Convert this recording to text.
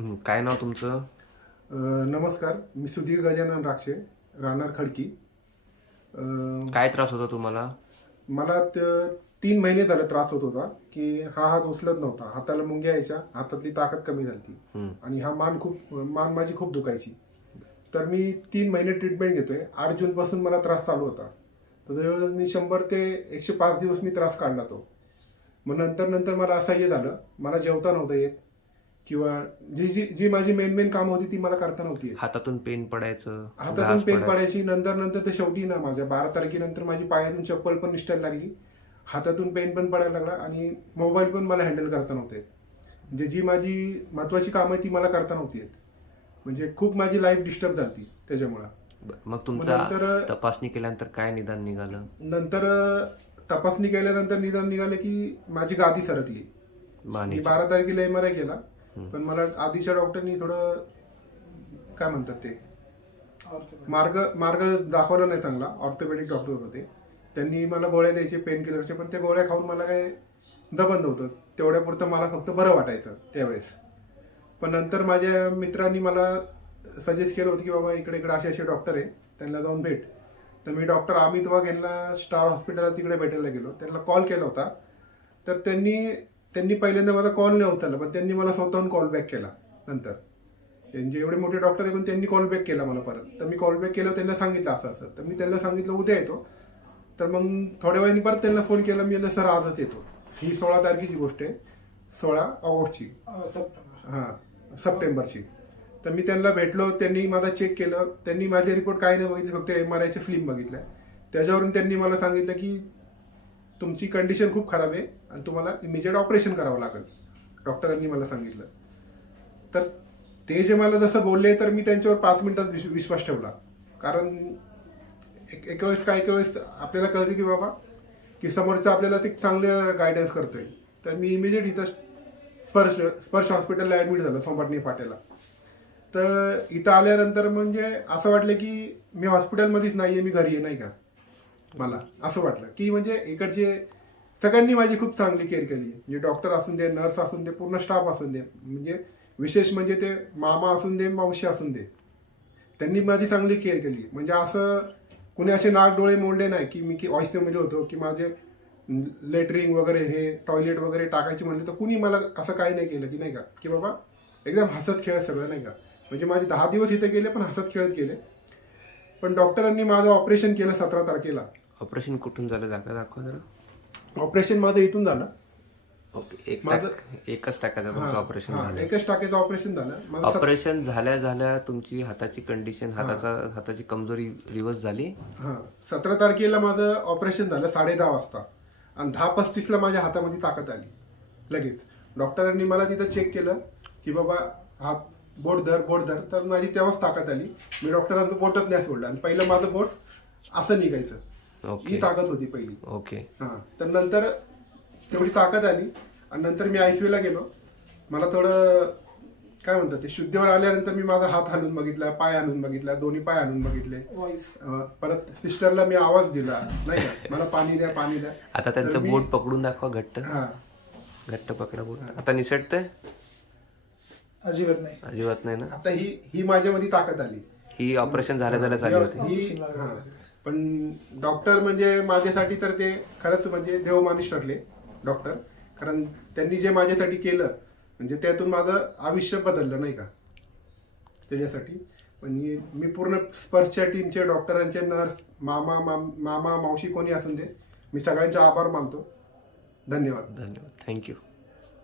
काय नाव तुमचं? नमस्कार, मी सुधीर गजानन राक्षे, राहणार खडकी. काय त्रास होता तुम्हाला? मला 3 महिने झाले त्रास होत होता की हा हात उचलत नव्हता, हाताला मुंग्या यायच्या, हातातली ताकद कमी झाली आणि हा मान माझी खूप दुखायची. तर मी 3 महिने ट्रीटमेंट घेतोय. 8 जून पासून मला त्रास चालू होता. तर जवळजवळ मी 100 ते 105 दिवस मी त्रास काढला तो. मग नंतर मला असह्य झालं, मला जेवता नव्हतं येत किंवा जी जी जी माझी मेन कामं होती ती मला करता नव्हती येत. हातातून पेन पडायचं, हातातून घास पेन पडायचं. पडायची. नंतर ते शेवटी ना माझ्या 12 तारखेनंतर माझी पायातून चप्पल पण निष्ठायला लागली, हातातून पेन पण पडायला लागला आणि मोबाईल पण मला हँडल करता नव्हते येत. म्हणजे जी माझी महत्वाची कामं आहे ती मला करता नव्हती येत. म्हणजे खूप माझी लाईफ डिस्टर्ब झाली त्याच्यामुळं. मग तुमचा तपासणी केल्यानंतर काय निदान निघालं? नंतर तपासणी केल्यानंतर निदान निघालं की माझी गादी सरकली. मी 12 तारखेला MRI केला, पण मला आधीच्या डॉक्टरनी थोडं काय म्हणतात ते मार्ग दाखवला नाही चांगला. ऑर्थोपेडिक डॉक्टर होते, त्यांनी मला गोळ्या द्यायचे पेन किलरचे, पण त्या गोळ्या खाऊन मला काय दबंद होतं. तेवढ्यापुरतं मला फक्त बरं वाटायचं त्यावेळेस. पण नंतर माझ्या मित्रांनी मला सजेस्ट केलं होतं की बाबा इकडे असे डॉक्टर आहे, त्यांना जाऊन भेट. तर मी डॉक्टर अमित वाघ यांना स्टार हॉस्पिटलला तिकडे भेटायला गेलो. त्यांना कॉल केला होता. तर त्यांनी पहिल्यांदा माझा कॉल नाही उचलला, पण त्यांनी मला स्वतःहून कॉल बॅक केला नंतर. म्हणजे एवढे मोठे डॉक्टर आहे पण त्यांनी कॉल बॅक केला मला परत. तर मी कॉल बॅक केलं, त्यांना सांगितलं असं. तर मी त्यांना सांगितलं उद्या येतो. तर मग थोड्या वेळाने परत त्यांना फोन केला. मी सर आजच येतो. ही 16 तारखेची गोष्ट आहे, 16 ऑगस्टची, सप्टेंबरची. तर मी त्यांना भेटलो, त्यांनी माझा चेक केलं. त्यांनी माझे रिपोर्ट काय नाही बघितले, फक्त MRIचे फिल्म बघितल्या. त्याच्यावरून त्यांनी मला सांगितलं की तुमची कंडिशन खूप खराब आहे आणि तुम्हाला इमिजिएट ऑपरेशन करावं लागेल, डॉक्टरांनी मला सांगितलं. तर ते जे मला जसं बोलले, तर मी त्यांच्यावर 5 मिनिटात विश्वास ठेवला. कारण एक वेळेस आपल्याला कळतं की बाबा की समोरचं आपल्याला ते चांगलं गायडन्स करतोय. तर मी इमिजिएट इथं स्पर्श हॉस्पिटलला ॲडमिट झालो, सोमवारनी फाट्याला. तर इथं आल्यानंतर म्हणजे असं वाटलं की मी हॉस्पिटलमध्येच नाही आहे, मी घरी आहे, नाही का. मला असं वाटलं की म्हणजे इकडचे सगळ्यांनी माझी खूप चांगली केअर केली. म्हणजे डॉक्टर असून दे, नर्स असून दे, पूर्ण स्टाफ असून दे, म्हणजे विशेष म्हणजे ते मामा असून दे, मावशी असून दे, त्यांनी माझी चांगली केअर केली. म्हणजे असं कुणी असे नाक डोळे मोडले नाही की मी ऑयसीयूमध्ये होतो की माझे लेटरिंग वगैरे हे टॉयलेट वगैरे टाकायचे म्हणले तर कुणी मला असं काही नाही केलं की नाही का, की बाबा एकदम हसत खेळत सगळं, नाही का. म्हणजे माझे 10 दिवस इथे गेले पण हसत खेळत गेले. पण डॉक्टरांनी माझं ऑपरेशन केलं 17 तारखेला. ऑपरेशन कुठून झालं, जागा दाखवा जरा. ऑपरेशन माझं इथून झालं. ओके, एकच टाकायचं तुमचं ऑपरेशन झालं? एकच टाक्याचं ऑपरेशन झालं. ऑपरेशन झाल्या तुमची हाताची कंडिशन, हाताची कमजोरी रिव्हर्स झाली. 17 तारखेला माझं ऑपरेशन झालं 10:30 वाजता आणि 10:35ला माझ्या हातामध्ये ताकद आली लगेच. डॉक्टरांनी मला तिथं चेक केलं की बाबा हात बोट धर. तर माझी तेव्हाच ताकद आली. मी डॉक्टरांचं बोटच नाही सोडलं आणि पहिलं माझं बोट असं निघायचं, ही ताकद होती पहिली. ओके. तर नंतर तेवढी ताकद आली आणि नंतर मी ICU ला गेलो. मला थोडं काय म्हणतात ते शुद्धीवर आल्यानंतर मी माझा हात हलवून बघितला, पाय हलवून बघितला, दोन्ही पाय हलवून बघितले. परत सिस्टरला मी आवाज दिला, नाही का, मला पाणी द्या. आता त्यांचं बोट पकडून दाखवा, घट्ट पकडा बोट. आता निसटतंय? अजिबात नाही ना. आता ही माझ्यामध्ये ताकद आली. ही ऑपरेशन झाल्या झाली होती. पण डॉक्टर म्हणजे माझ्यासाठी तर ते खरंच म्हणजे देवमानुष ठरले डॉक्टर. कारण त्यांनी जे माझ्यासाठी केलं म्हणजे त्यातून माझं आयुष्य बदललं, नाही का. त्याच्यासाठी म्हणजे मी पूर्ण स्पर्शच्या टीमचे, डॉक्टरांचे, नर्स, मामा मावशी कोणी असून दे, मी सगळ्यांचे आभार मानतो. धन्यवाद. थँक्यू.